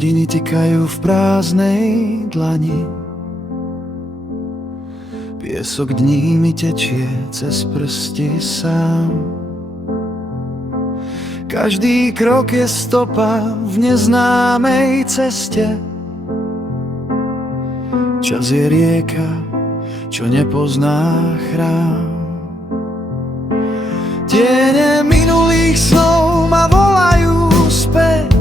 Hodiny tikajú v prázdnej dlani, piesok dní mi tečie cez prsty sám. Každý krok je stopa v neznámej ceste. Čas je rieka, čo nepozná chrám. Tiene minulých snov ma volajú späť.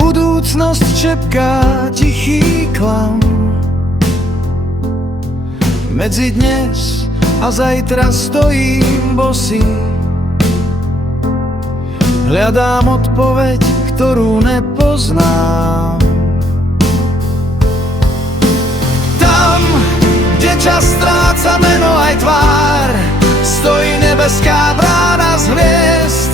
Budúcnosť šepká tichý klam. Medzi dnes a zajtra stojím bosý. Hľadám odpoveď, ktorú nepoznám. Tam, kde čas stráca meno aj tvár, stojí nebeská brána z hviezd.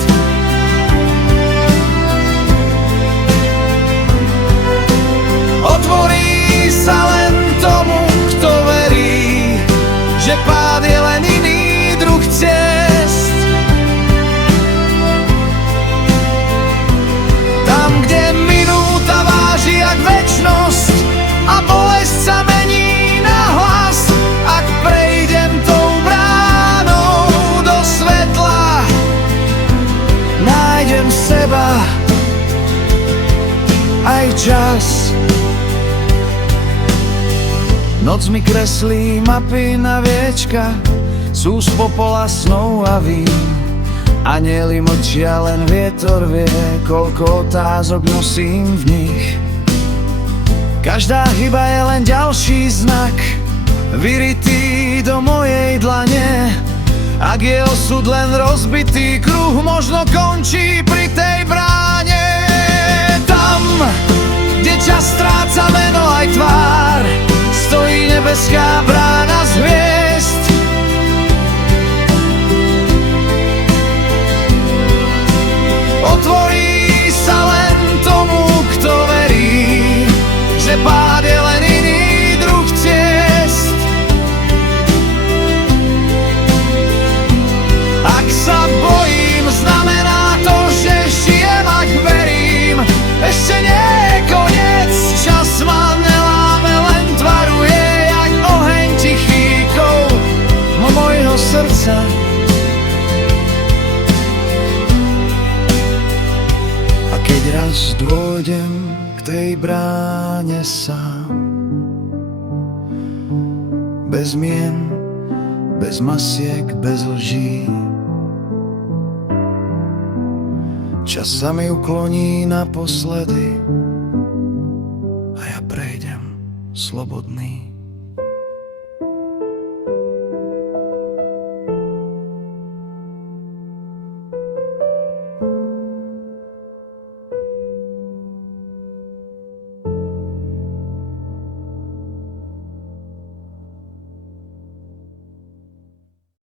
Otvorí sa len tomu, kto verí, že pád je len iný druh ciest. Tam, kde minúta váži jak večnosť a bolesť sa mení na hlas. Ak prejdem tou bránou do svetla, nájdem seba aj čas. Noc mi kreslí mapy na viečka, sú z popola snov a vín. Anjeli mlčia, len vietor vie, koľko otázok nosím v nich. Každá chyba je len ďalší znak, vyritý do mojej dlane. Ak je osud len rozbitý kruh, možno končí pri tej bráne. Tam, kde čas stráca meno aj tvár, stojí nebeská brána z hviezd. Otvorí sa len tomu, kto verí, že pád je len iný druh ciest. Ak sa bojím, znamená to, že žijem, ak verím. Ešte nie je koniec, čas ma neláme, len tvaruje jak oheň tichýkou mojho srdca. A keď raz dôjdem k tej bráne sám, bez mien, bez masiek, bez lží, čas sa mi ukloní naposledy a ja prejdem slobodný.